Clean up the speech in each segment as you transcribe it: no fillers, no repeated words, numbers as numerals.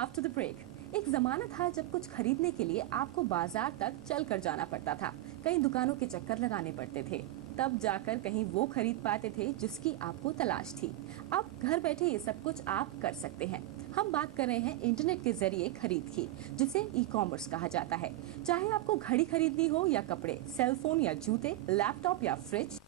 After the break. एक जमाना था जब कुछ खरीदने के लिए आपको बाजार तक चल कर जाना पड़ता था, कई दुकानों के चक्कर लगाने पड़ते थे, तब जाकर कहीं वो खरीद पाते थे जिसकी आपको तलाश थी। अब घर बैठे ये सब कुछ आप कर सकते हैं। हम बात कर रहे हैं इंटरनेट के जरिए खरीद की, जिसे ई कॉमर्स कहा जाता है। चाहे आपको घड़ी खरीदनी हो या कपड़े, सेलफोन या जूते, लैपटॉप या फ्रिज,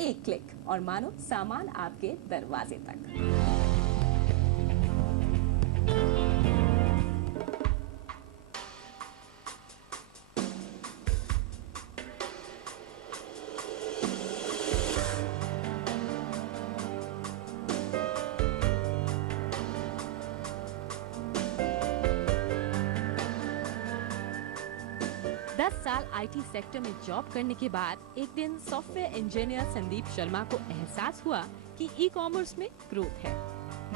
एक क्लिक और मानो सामान आपके दरवाजे तक। 10 साल आईटी सेक्टर में जॉब करने के बाद एक दिन सॉफ्टवेयर इंजीनियर संदीप शर्मा को एहसास हुआ कि ई कॉमर्स में ग्रोथ है।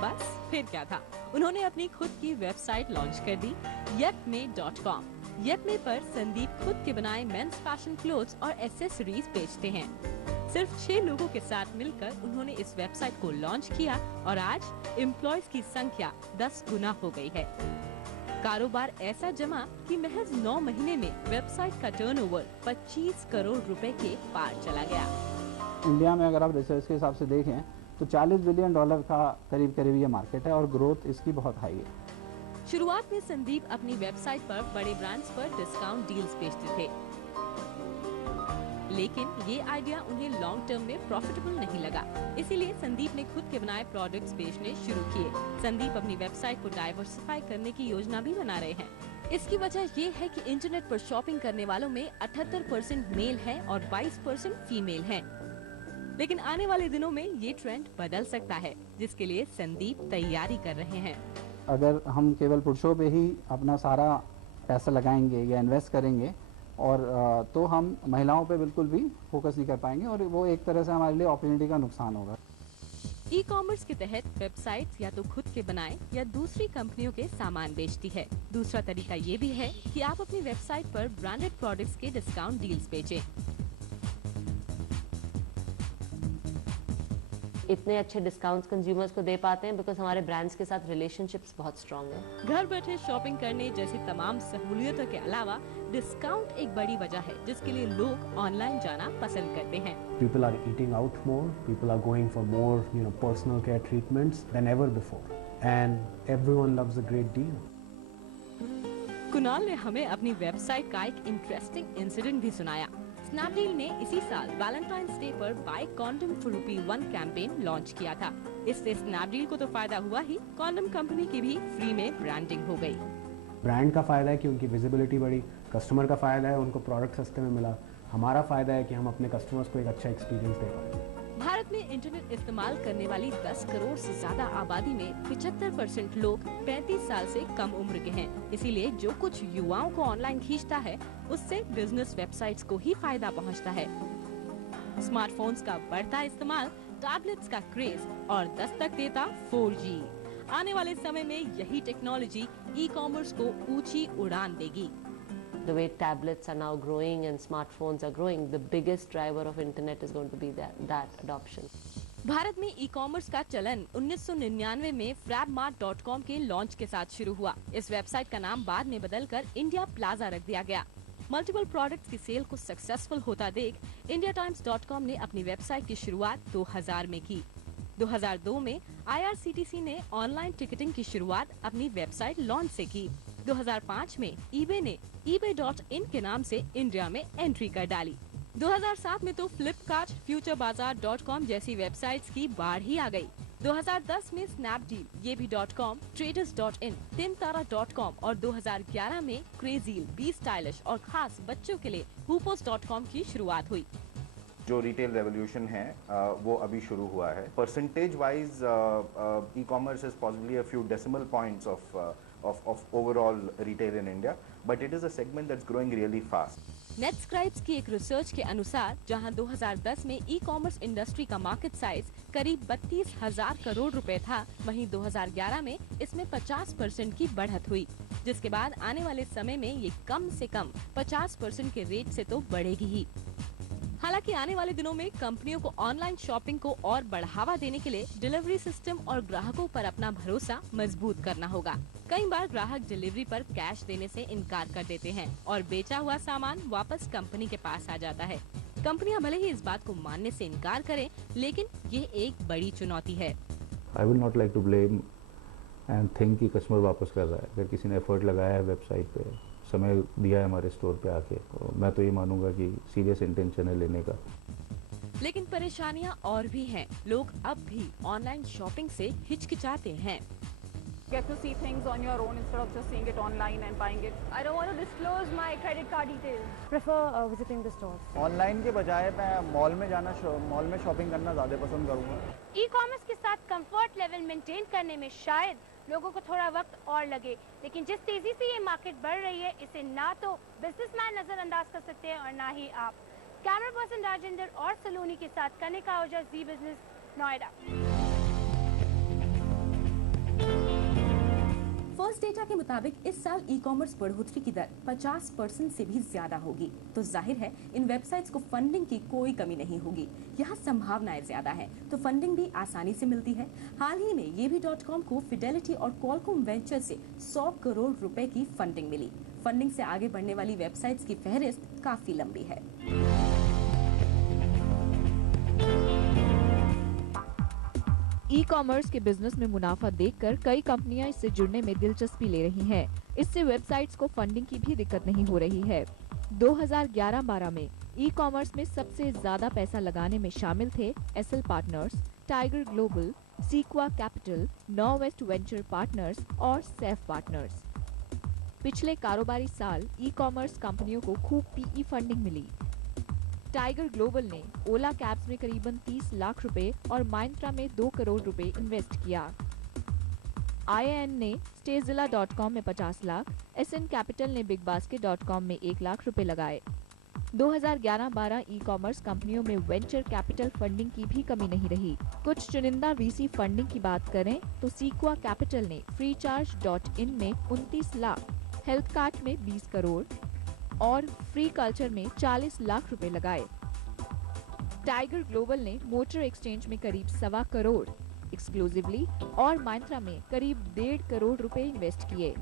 बस फिर क्या था, उन्होंने अपनी खुद की वेबसाइट लॉन्च कर दी, yepme.com। yepme पर संदीप खुद के बनाए मेंस फैशन क्लोथ्स और एक्सेसरीज बेचते हैं। सिर्फ 6 लोगों के साथ मिलकर उन्होंने इस वेबसाइट को लॉन्च किया और आज एम्प्लॉयज की संख्या 10 गुना हो गई है। कारोबार ऐसा जमा कि महज 9 महीने में वेबसाइट का टर्नओवर 25 करोड़ रुपए के पार चला गया। इंडिया में अगर आप रिसर्च के हिसाब से देखें तो $40 बिलियन का करीब ये मार्केट है और ग्रोथ इसकी बहुत हाई है। शुरुआत में संदीप अपनी वेबसाइट पर बड़े ब्रांड्स पर डिस्काउंट डील्स बेचते थे, लेकिन ये आइडिया उन्हें लॉन्ग टर्म में प्रॉफिटेबल नहीं लगा। इसीलिए संदीप ने खुद के बनाए प्रोडक्ट्स बेचने शुरू किए। संदीप अपनी वेबसाइट को डाइवर्सिफाई करने की योजना भी बना रहे हैं। इसकी वजह ये है कि इंटरनेट पर शॉपिंग करने वालों में 78% मेल है और 22% फीमेल हैं। लेकिन आने वाले दिनों में ये ट्रेंड बदल सकता है, जिसके लिए संदीप तैयारी कर रहे हैं। अगर हम केवल पुरुषों पे ही अपना सारा पैसा लगाएंगे या इन्वेस्ट करेंगे और तो हम महिलाओं पे बिल्कुल भी फोकस नहीं कर पाएंगे और वो एक तरह से हमारे लिए अपॉर्चुनिटी का नुकसान होगा। ई कॉमर्स के तहत वेबसाइट्स या तो खुद के बनाए या दूसरी कंपनियों के सामान बेचती है। दूसरा तरीका ये भी है कि आप अपनी वेबसाइट पर ब्रांडेड प्रोडक्ट्स के डिस्काउंट डील्स बेचें। इतने अच्छे डिस्काउंट्स कंज्यूमर्स को दे पाते हैं बिकॉज हमारे ब्रांड्स के साथ रिलेशनशिप्स बहुत स्ट्रांग है। घर बैठे शॉपिंग करने जैसी तमाम सहूलियतों के अलावा डिस्काउंट एक बड़ी वजह है जिसके लिए लोग ऑनलाइन जाना पसंद करते हैं। People are eating out more, people are going for more, personal care treatments than ever before, and everyone loves a great deal. Kunal ने हमें अपनी वेबसाइट का एक इंटरेस्टिंग इंसिडेंट भी सुनाया। स्नैपडील ने इसी साल वैलेंटाइंस डे पर buy condom for ₹1 campaign launch किया था। इससे स्नैपडील को तो फायदा हुआ ही, कॉन्डम कंपनी की भी फ्री में ब्रांडिंग हो गई। ब्रांड का फायदा है कि उनकी विजिबिलिटी बढ़ी, कस्टमर का फायदा है उनको प्रोडक्ट सस्ते में मिला, हमारा फायदा है कि हम अपने कस्टमर्स को एक अच्छा एक्सपीरियंस दे पाए। भारत में इंटरनेट इस्तेमाल करने वाली 10 करोड़ से ज्यादा आबादी में 75% लोग 35 साल से कम उम्र के हैं। इसीलिए जो कुछ युवाओं को ऑनलाइन खींचता है, उससे बिजनेस वेबसाइट्स को ही फायदा पहुंचता है। स्मार्टफोन्स का बढ़ता इस्तेमाल, टैबलेट्स का क्रेज और दस्तक देता 4G। आने वाले समय में यही टेक्नोलॉजी ई कॉमर्स को ऊंची उड़ान देगी। The way tablets are now growing and smartphones are growing, the biggest driver of internet is going to be that adoption. Bharat में ई कॉमर्स का चलन 1999 में frabmart.com के लॉन्च के साथ शुरू हुआ। इस वेबसाइट का नाम बाद में बदलकर इंडिया प्लाजा रख दिया गया। मल्टीपल प्रोडक्ट्स की सेल को सक्सेसफुल होता देख indiatimes.com ने अपनी वेबसाइट की शुरुआत 2000 में की। 2002 में IRCTC ने ऑनलाइन टिकटिंग की शुरुआत अपनी वेबसाइट लॉन्च से की। 2005 में eBay ने ebay.in के नाम से इंडिया में एंट्री कर डाली। 2007 में तो फ्लिपकार्ट, फ्यूचरबाजार.com जैसी वेबसाइट्स की बाढ़ ही आ गई। 2010 में स्नैपडील, ये भी .com, traders.in, timtara.com और 2011 में क्रेजील, बी स्टाइलिश और खास बच्चों के लिए hoopos.com की शुरुआत हुई। जो रिटेल रेवोल्यूशन है वो अभी शुरू हुआ है। Percentage wise e commerce is possibly a few decimal points of overall retail in India, but it is a segment that's growing really fast. नेटस्क्राइब्स की एक रिसर्च के अनुसार जहां 2010 में ई कॉमर्स इंडस्ट्री का मार्केट साइज करीब 32,000 करोड़ रुपए था, वहीं 2011 में इसमें 50% की बढ़त हुई, जिसके बाद आने वाले समय में ये कम से कम 50% के रेट से तो बढ़ेगी ही। हालांकि आने वाले दिनों में कंपनियों को ऑनलाइन शॉपिंग को और बढ़ावा देने के लिए डिलीवरी सिस्टम और ग्राहकों पर अपना भरोसा मजबूत करना होगा। कई बार ग्राहक डिलीवरी पर कैश देने से इनकार कर देते हैं और बेचा हुआ सामान वापस कंपनी के पास आ जाता है। कंपनियां भले ही इस बात को मानने से इनकार करें, लेकिन ये एक बड़ी चुनौती है। I will not like to blame and think कि कस्टमर वापस कर रहा है। अगर किसी ने एफर्ट लगाया है, वेबसाइट पे समय दिया है हमारे स्टोर पे आके, तो मैं तो ये मानूंगा कि सीरियस इंटेंशन है लेने का। लेकिन परेशानियां और भी हैं। लोग अब भी ऑनलाइन शॉपिंग से हिचकिचाते हैं। Get to see things on your own instead of just seeing it online and buying it. I don't want to disclose my credit card details. Prefer visiting the stores. Online के बजाय मैं mall में जाना, mall में shopping करना ज़्यादा पसंद करूँगा। ई-कॉमर्स के साथ कंफर्ट लेवल मेंटेन करने में शायद लोगों को थोड़ा वक्त और लगे, लेकिन जिस तेजी से ये मार्केट बढ़ रही है, इसे ना तो बिजनेसमैन नजरअंदाज कर सकते हैं और ना ही आप। कैमरा पर्सन राजेंद्र और सलोनी के साथ कनिका ओझा, जी बिजनेस, नोएडा। फर्स्ट डेटा के मुताबिक इस साल ई कॉमर्स बढ़ोतरी की दर 50% से भी ज्यादा होगी, तो जाहिर है इन वेबसाइट्स को फंडिंग की कोई कमी नहीं होगी। यहाँ संभावनाएं ज्यादा हैं, तो फंडिंग भी आसानी से मिलती है। हाल ही में ये भी .com को फिडेलिटी और क्वालकॉम वेंचर से 100 करोड़ रुपए की फंडिंग मिली। फंडिंग से आगे बढ़ने वाली वेबसाइट्स की फहरिस्त काफी लंबी है। ई कॉमर्स के बिजनेस में मुनाफा देखकर कई कंपनियां इससे जुड़ने में दिलचस्पी ले रही हैं। इससे वेबसाइट्स को फंडिंग की भी दिक्कत नहीं हो रही है। 2011-12 में ई कॉमर्स में सबसे ज्यादा पैसा लगाने में शामिल थे SL Partners, Tiger Global, Sequoia Capital, Norwest Venture Partners और सेफ पार्टनर्स। पिछले कारोबारी साल ई कॉमर्स कंपनियों को खूब पीई फंडिंग मिली। टाइगर ग्लोबल ने ओला कैब्स में करीबन 30 लाख रुपए और माइंत्रा में 2 करोड़ रुपए इन्वेस्ट किया। IIN ने स्टेजिला.com में 50 लाख, SN कैपिटल ने बिगबास्केट.com में 1 लाख रुपए लगाए। 2011-12 ई कॉमर्स कंपनियों में वेंचर कैपिटल फंडिंग की भी कमी नहीं रही। कुछ चुनिंदा VC फंडिंग की बात करें तो सीक्वा कैपिटल ने freecharge.in में 29 लाख, हेल्थ कार्ट में 20 करोड़ और फ्री कल्चर में 40 लाख रुपए लगाए। टाइगर ग्लोबल ने मोटर एक्सचेंज में करीब 1.25 करोड़ एक्सक्लूसिवली और माइंत्रा में करीब 1.5 करोड़ रुपए इन्वेस्ट किए।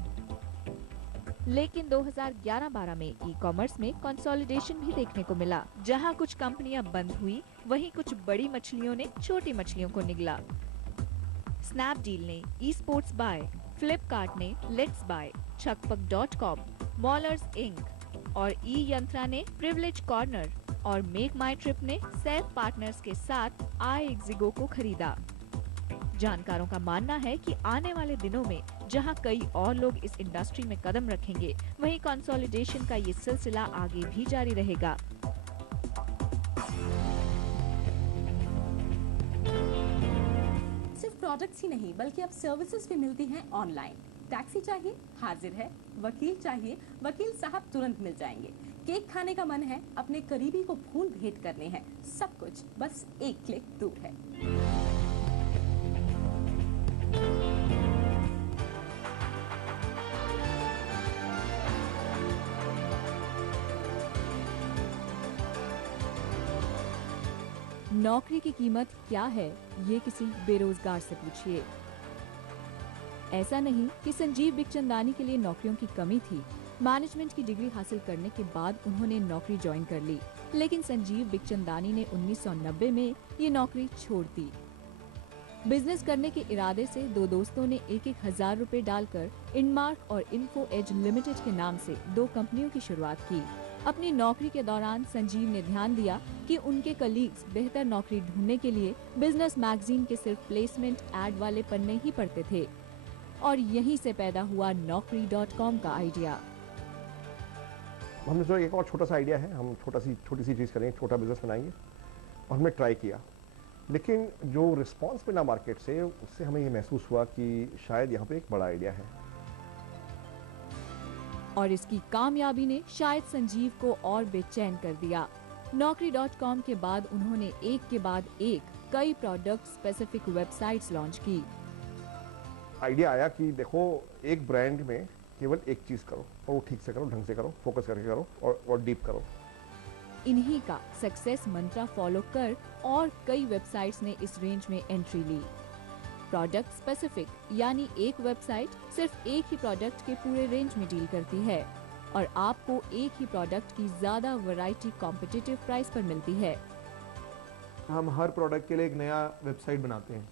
लेकिन 2011-12 में ई कॉमर्स में कंसोलिडेशन भी देखने को मिला। जहां कुछ कंपनियां बंद हुई, वहीं कुछ बड़ी मछलियों ने छोटी मछलियों को निगला। स्नैपडील ने ई स्पोर्ट्स बाय, फ्लिपकार्ट ने लेट्स बाय, छकपक.com, मॉलर्स इंक और ई यंत्रा ने प्रिविलेज कॉर्नर और मेक माई ट्रिप ने सेफ पार्टनर्स के साथ iExigo को खरीदा। जानकारों का मानना है कि आने वाले दिनों में जहां कई और लोग इस इंडस्ट्री में कदम रखेंगे, वहीं कंसोलिडेशन का ये सिलसिला आगे भी जारी रहेगा। सिर्फ प्रोडक्ट्स ही नहीं, बल्कि अब सर्विसेज भी मिलती हैं ऑनलाइन। टैक्सी चाहिए, हाजिर है। वकील चाहिए, वकील साहब तुरंत मिल जाएंगे। केक खाने का मन है, अपने करीबी को फूल भेंट करने हैं, सब कुछ बस एक क्लिक दूर है। नौकरी की कीमत क्या है, ये किसी बेरोजगार से पूछिए। ऐसा नहीं कि संजीव बिखचंदानी के लिए नौकरियों की कमी थी। मैनेजमेंट की डिग्री हासिल करने के बाद उन्होंने नौकरी ज्वाइन कर ली, लेकिन संजीव बिखचंदानी ने 1990 में ये नौकरी छोड़ दी। बिजनेस करने के इरादे से दो दोस्तों ने 1,000 रुपए डालकर इनमार्क और इन्फो एज लिमिटेड के नाम से 2 कंपनियों की शुरुआत की। अपनी नौकरी के दौरान संजीव ने ध्यान दिया कि उनके कलीग्स बेहतर नौकरी ढूंढने के लिए बिजनेस मैगजीन के सिर्फ प्लेसमेंट एड वाले पन्ने ही पढ़ते थे, और यहीं से पैदा हुआ Naukri.com का आइडिया। हमने सोचा एक और छोटा सा आइडिया है, हम छोटी सी चीज़ करेंगे, छोटा बिजनेस बनाएंगे, और हमने ट्राई किया। लेकिन जो रिस्पांस मिला मार्केट से, उससे हमें ये महसूस हुआ कि शायद यहाँ पे एक बड़ा आइडिया है। और इसकी कामयाबी ने शायद संजीव को और बेचैन कर दिया। Naukri.com के बाद उन्होंने एक के बाद एक कई प्रोडक्ट स्पेसिफिक वेबसाइट्स लॉन्च की। आइडिया आया कि देखो, एक ब्रांड में केवल एक चीज़ करो और वो ठीक से करो, ढंग से करो, फोकस करके करो और डीप करो। इन्हीं का सक्सेस मंत्रा फॉलो कर और कई वेबसाइट्स ने इस रेंज में एंट्री ली। प्रोडक्ट स्पेसिफिक यानी एक वेबसाइट सिर्फ एक ही प्रोडक्ट के पूरे रेंज में डील करती है और आपको एक ही प्रोडक्ट की ज्यादा वैरायटी कॉम्पिटिटिव प्राइस पर मिलती है। हम हर प्रोडक्ट के लिए एक नया वेबसाइट बनाते हैं।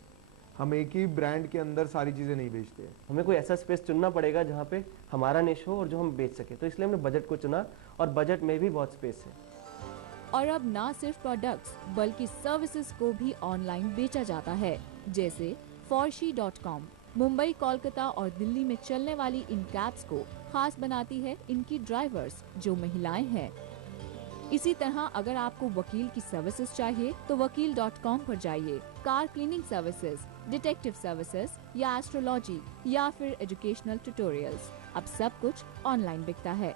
हम एक ही ब्रांड के अंदर सारी चीज़ें नहीं बेचते हैं। हमें कोई ऐसा स्पेस चुनना पड़ेगा जहाँ पे हमारा निश हो और जो हम बेच सके, तो इसलिए हमने बजट को चुना और बजट में भी बहुत स्पेस है। और अब ना सिर्फ प्रोडक्ट्स बल्कि सर्विसेज को भी ऑनलाइन बेचा जाता है, जैसे Forshi.com। मुंबई, कोलकाता और दिल्ली में चलने वाली इन कैब्स को खास बनाती है इनकी ड्राइवर्स जो महिलाएं हैं। इसी तरह अगर आपको वकील की सर्विसेज चाहिए तो वकील.com पर जाइए। Car cleaning services, detective services या एस्ट्रोलॉजी या फिर एजुकेशनल ट्यूटोरियल्स, अब सब कुछ ऑनलाइन बिकता है।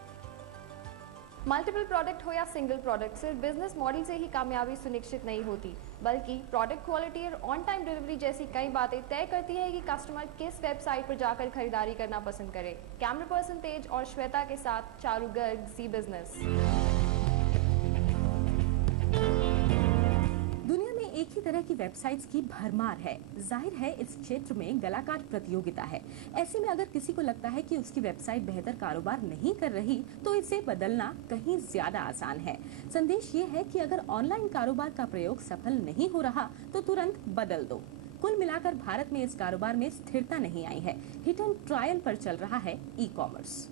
मल्टीपल प्रोडक्ट हो या सिंगल प्रोडक्ट, सिर्फ बिजनेस मॉडल से ही कामयाबी सुनिश्चित नहीं होती, बल्कि प्रोडक्ट क्वालिटी और ऑन टाइम डिलीवरी जैसी कई बातें तय करती है कि कस्टमर किस वेबसाइट पर जाकर खरीदारी करना पसंद करे। कैमरा पर्सन तेज और श्वेता के साथ चारू गर्ग, ज़ी बिजनेस। दुनिया में एक ही तरह की वेबसाइट्स की भरमार है। जाहिर है इस क्षेत्र में गलाकाट प्रतियोगिता है। ऐसे में अगर किसी को लगता है कि उसकी वेबसाइट बेहतर कारोबार नहीं कर रही तो इसे बदलना कहीं ज्यादा आसान है। संदेश ये है कि अगर ऑनलाइन कारोबार का प्रयोग सफल नहीं हो रहा तो तुरंत बदल दो। कुल मिलाकर भारत में इस कारोबार में स्थिरता नहीं आई है। हिट एंड ट्रायल पर चल रहा है ई कॉमर्स।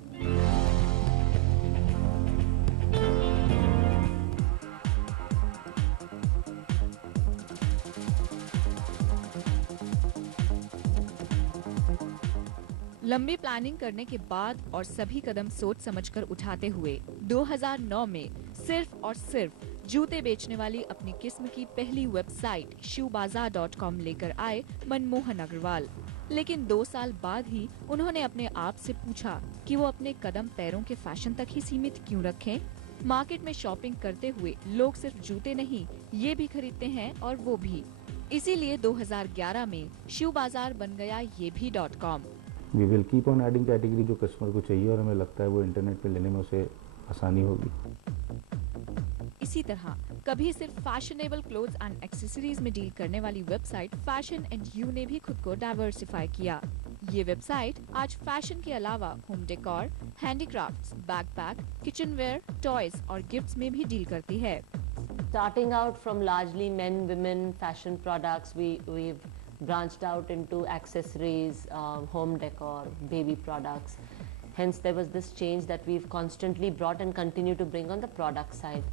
लंबी प्लानिंग करने के बाद और सभी कदम सोच समझकर उठाते हुए 2009 में सिर्फ और सिर्फ जूते बेचने वाली अपनी किस्म की पहली वेबसाइट shoebazaar.com लेकर आए मनमोहन अग्रवाल। लेकिन 2 साल बाद ही उन्होंने अपने आप से पूछा कि वो अपने कदम पैरों के फैशन तक ही सीमित क्यों रखें। मार्केट में शॉपिंग करते हुए लोग सिर्फ जूते नहीं ये भी खरीदते हैं और वो भी। इसीलिए 2011 में शू बाजार बन गया ये भी .com। We will keep on adding category जो कस्टमर को चाहिए और हमें लगता है वो इंटरनेट पे लेने में उसे आसानी होगी। इसी तरह कभी सिर्फ फैशनेबल क्लोथ्स एंड एक्सेसरीज में डील करने वाली वेबसाइट फैशन एंड यू ने भी खुद को डाइवर्सिफाई किया। ये वेबसाइट आज फैशन के अलावा home decor, handicrafts, backpack, kitchenware, toys और गिफ्ट्स में भी डील करती है। Starting out from largely men, women, fashion products, we've branched out into accessories, home decor, baby products. Hence, there was this change that we've constantly brought and continue to bring on the product side.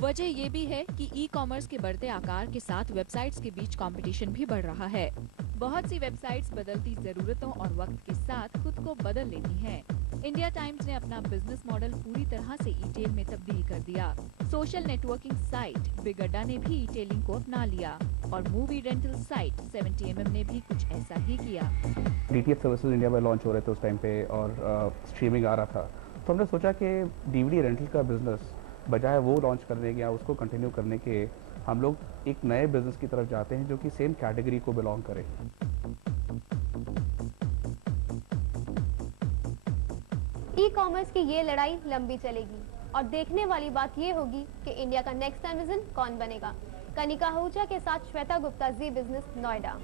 वजह ये भी है कि e commerce के बढ़ते आकार के साथ वेबसाइट्स के बीच कंपटीशन भी बढ़ रहा है। बहुत सी वेबसाइट्स बदलती जरूरतों और वक्त के साथ खुद को बदल लेती हैं। इंडिया टाइम्स ने अपना बिजनेस मॉडल पूरी तरह से ई-टेल में तब्दील कर दिया। सोशल नेटवर्किंग साइट बिग अड्डा ने भी ई-टेलिंग को अपना लिया और मूवी रेंटल साइट 70mm ने भी कुछ ऐसा ही किया। DTH सर्विसेज इंडिया में लॉन्च हो रहे थे उस टाइम पे और स्ट्रीमिंग आ रहा था, तो हमने सोचा कि DVD रेंटल का बिजनेस बजाय वो लॉन्च करने के या उसको कंटिन्यू करने के हम लोग एक नए बिजनेस की तरफ जाते हैं जो कि सेम कैटेगरी को बिलोंग करे। ई कॉमर्स की ये लड़ाई लंबी चलेगी और देखने वाली बात ये होगी कि इंडिया का नेक्स्ट अमेज़न कौन बनेगा। कनिका आहूजा के साथ श्वेता गुप्ता, ज़ी बिजनेस, नोएडा।